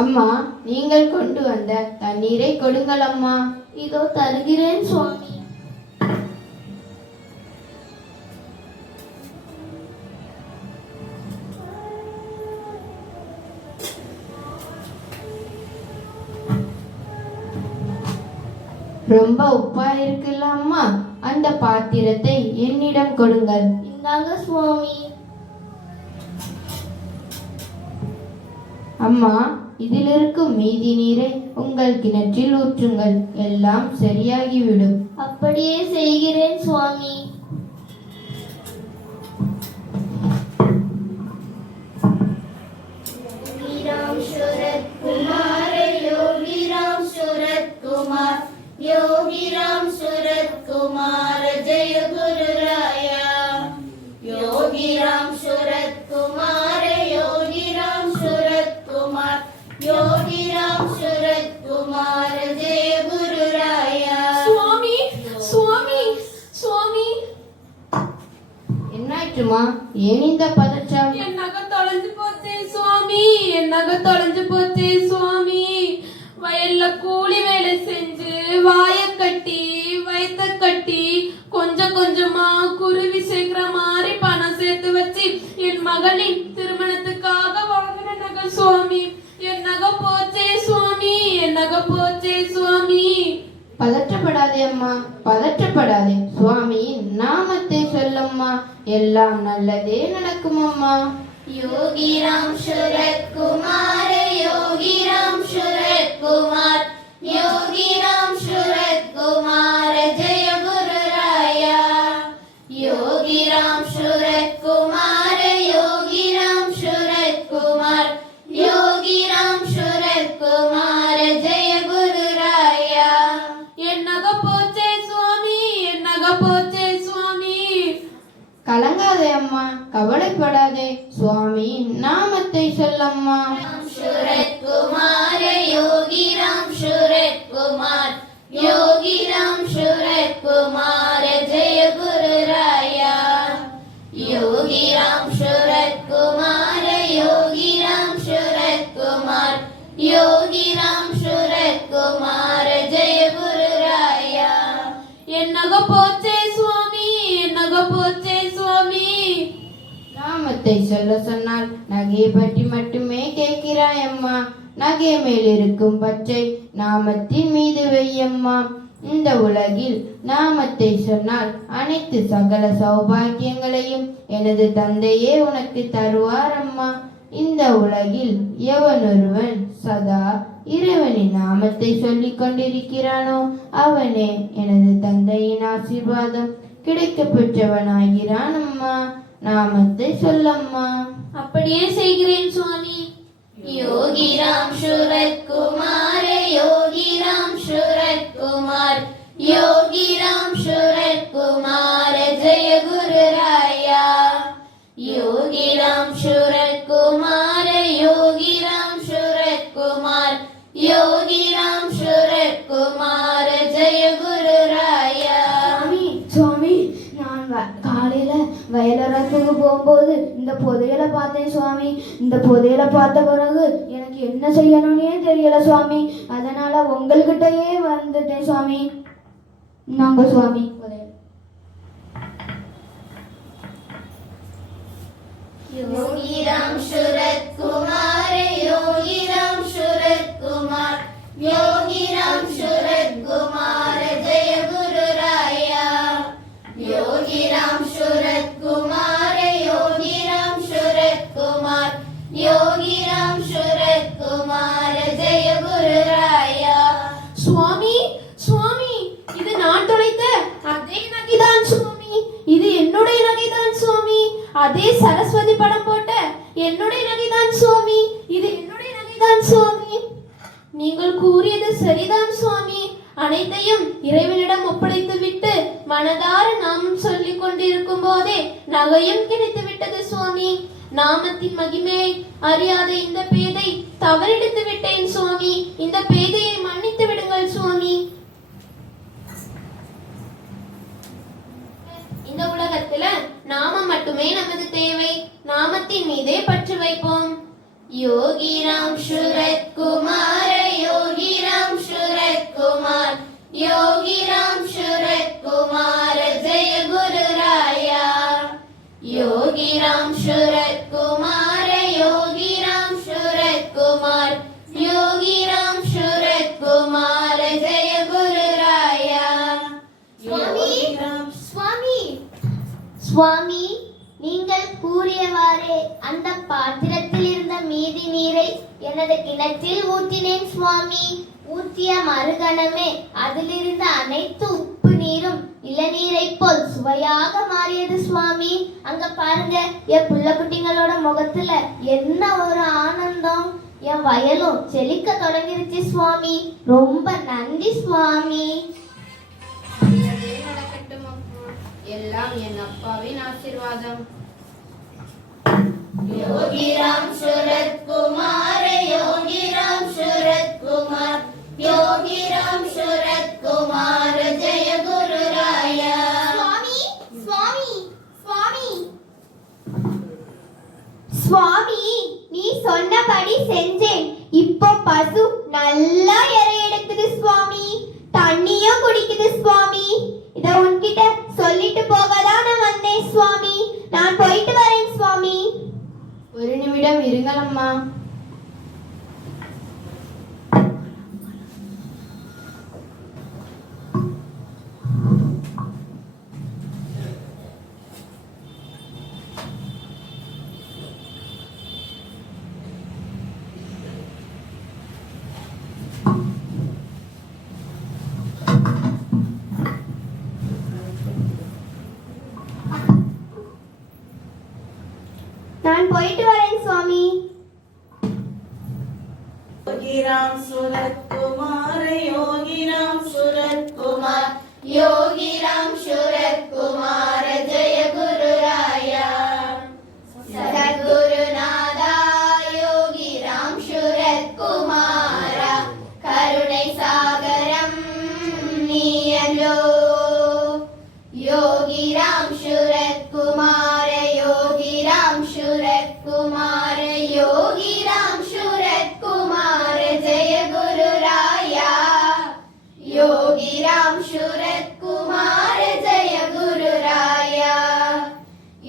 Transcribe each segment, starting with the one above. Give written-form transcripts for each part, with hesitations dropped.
அம்மா, நீங்கள் கொண்டு வந்த தண்ணீரை கொடுங்கள் அம்மா. இதோ தருகிறேன் சுவாமி. ரொம்ப உப்பா இருக்குல்ல அம்மா? அந்த பாத்திரத்தை என்னிடம் கொடுங்கள். இந்தாங்க சுவாமி. அம்மா, இதில் இருக்கும் மீதி நீரை உங்கள் கிணற்றில் ஊற்றுங்கள். எல்லாம் சரியாகிவிடும். அப்படியே செய்கிறேன் சுவாமி. யோகிராம் சுரத் குமார யோகிராம் சுரத் குமார் யோகிராம் சுரத் குமார ஜெய குரு ராயா. யோகிராம் சுரத் குமார யோகிராம் சுரத் குமார் யோகிராம் சுரத் குமார ஜெய குரு ராயா. சுவாமி, சுவாமி, சுவாமி, என்னாச்சுமா? ஏன் இந்த பதற்றம்? என் நகை தொலைஞ்சு போச்சே சுவாமி, என் நகை தொலைஞ்சு போச்சே சுவாமி. வயல்ல கூலி வேலை செஞ்சு வாய கட்டி வயித்த கட்டி கொஞ்சம் கொஞ்சமா குருவி சேர்க்கிற மாதிரி பணம் சேர்த்து வச்சு என் மகளின் திருமணத்துக்காக வாங்கின நகை சுவாமி. என் நகை போச்சே சுவாமி, என் நகை போச்சே சுவாமி. பதற்றப்படாதே அம்மா, பதற்றப்படாதே. சுவாமியின் நாமத்தை சொல்லம்மா, எல்லாம் நல்லதே நடக்கும் அம்மா. யோகிராம் சுரத் குமார யோகிராம் சுரத் குமார் யோகிராம் சுரத் குமார ஜெய குரு ராயா. யோகிராம் சுரத் குமார யோகிராம் சுரத் குமார் யோகிராம் சுரத் குமார ஜெய குரு ராயா. என் நகை போச்சே சுவாமி, என் நகை போச்சே சுவாமி. கலங்காதே அம்மா, கவலைப்படாதே. சுவாமியின் நாமத்தை சொல்லம்மா. சுரத் குமார யோகிராம் சுரத் குமார் யோகிராம் சுரத் குமார ஜெய குரு ராயா. யோகிராம் சுரத் குமார யோகிராம் சுரத் குமார் யோகிராம் சுரத் குமார ஜெய குரு ராயா. என் நகை போச்சே சுவாமி, என் நகை போச்சே சுவாமி. நாமத்தை சொல்ல சொன்னால் நகையை பற்றி மட்டுமே கேட்கிறாய் அம்மா. நகை மேல் இருக்கும் பச்சை நாமத்தின் மீது வையம்மா. இந்த உலகில் நாமத்தை சொன்னால் அனைத்து சகல சௌபாக்கியங்களையும் எனது தந்தையே உனக்கு தருவார் அம்மா. இந்த உலகில் எவனொருவன் சதா இறைவனின் நாமத்தை சொல்லிக் கொண்டிருக்கிறானோ அவனே எனது தந்தையின் ஆசீர்வாதம் கிடைக்க பெற்றவனாகிறான் அம்மா. நாமத்தை சொல்லம்மா. அப்படியே செய்கிறேன் சுவாமி. யோகிராம் சுரத் குமார யோகிராம் சுரத் குமார் யோகிராம் சுரத் குமார ஜெய குரு ராயா. யோகிராம் சுரத் குமார யோகிராம் சுரத் குமார் யோகிராம் சுரத் குமார ஜெய குரு ராயா. சுவாமி, நான் காலையில வயலரப்புக்கு போகும்போது இந்த புதையலை பார்த்தேன் சுவாமி. இந்த புதையலை பார்த்த பிறகு எனக்கு என்ன செய்யணும்னே தெரியல சுவாமி. அதனால உங்கள்கிட்டயே வந்துட்டேன் சுவாமி. நாங்க சுவாமி புதையல். யோகிராம் சுரத் குமார யோகிராம் சுரத் குமார் யோகிராம் சுரத் குமார ஜெய குரு ராயா. யோகிராம் சுரத் குமார யோகிராம் சுரத் குமார் யோகிராம் சுரத் குமார ஜெய குரு ராயா. சுவாமி, சுவாமி, இது நான் தொலைத்த அதே நகைதான் சுவாமி. இது என்னுடைய நகைதான் சுவாமி. அதே சரஸ்வதி படம் போட்ட என்னுடைய நகைதான் சுவாமி. இது என்னுடைய நகைதான் சுவாமி. நீங்கள் கூறியது சரிதான் சுவாமி. அனைத்தையும் இறைவனிடம் ஒப்படைத்து விட்டு மனதார நாமம் சொல்லிக் கொண்டிருக்கும் போதே நகையும் கிடைத்து விட்டது சுவாமி. நாமத்தின் மகிமையை அறியாத இந்த பேதை தவறெடுத்து விட்டேன் சுவாமி. இந்த பேதையை மன்னித்து விடுங்கள் சுவாமி. இந்த உலகத்துல நாமம் மட்டுமே நமது தேவை. நாமத்தின் மீதே பற்று வைப்போம். योगी राम शरद कुमार, योगी राम शरद कुमार, योगी राम शरद कुमार, जय गुरु राया। योगी राम शरद कुमार, योगी राम शरद कुमार, योगी राम शरद कुमार, जय गुरु राया। சுவாமி சுவாமி, நீங்கள் கூறியவாறே அந்த பாத்திரத்தில் இருந்த மீதி நீரை எனது கிணற்றில் ஊற்றினேன் சுவாமி. ஊற்றிய மறுகணமே அதிலிருந்த அனைத்து உப்பு நீரும் இளநீரை போல் சுவையாக மாறியது சுவாமி. அங்க பாருங்க, என் புள்ள குட்டிங்களோட முகத்துல என்ன ஒரு ஆனந்தம். என் வயலும் செழிக்க தொடங்கிருச்சு சுவாமி. ரொம்ப நன்றி சுவாமி. நல்லதே நடக்கட்டும் அப்பா. எல்லாம் என் அப்பாவின் ஆசீர்வாதம். योगी राम शरद कुमार, योगी राम शरद कुमार, योगी राम शरद कुमार, जय गुरु राया। சுவாமி சுவாமி சுவாமி சுவாமி, நீ சொன்னபடி செஞ்சேன். இப்போ பசு நல்லா இறை எடுக்குது சுவாமி. தண்ணியும் குடிக்குது சுவாமி. இத உன்கிட்ட சொல்லிட்டு போகதான் நான் வந்தேன் சுவாமி. நான் போயிட்டு வரேன் சுவாமி. ஒரு நிமிடம் இருங்கள் அம்மா. நான் போயிட்டு வரேன் சுவாமி. योगी राम सूरत कुमार, योगी राम सूरत कुमार, योगी राम शरद कुमार, जय गुरु राया। सद्गुरु नादा योगी राम शरद कुमार, करुणை सागरम नीयलो। योगी राम शरद कुमार, योगी राम शरद कुमार, योगी राम शरद कुमार, जय गुरु राया। योगी राम शरद कुमार, जय गुरु राया।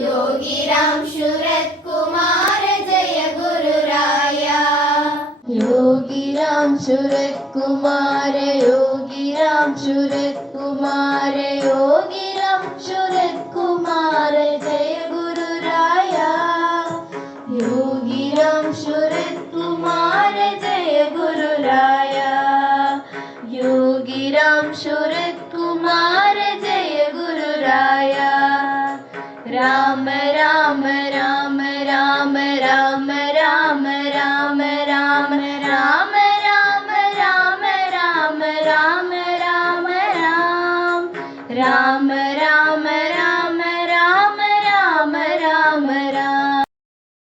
योगी राम शरद कुमार, जय गुरु राया। योगी राम शरद कुमार, योगी राम शरद कुमार, योगी राम शरद कुमार, जय गुरु राया। योगी राम शरद कुमार, जय गुरु राया। योगी राम शरद कुमार, जय गुरु राया। राम राम राम राम राम राम राम राम राम राम राम राम राम राम राम राम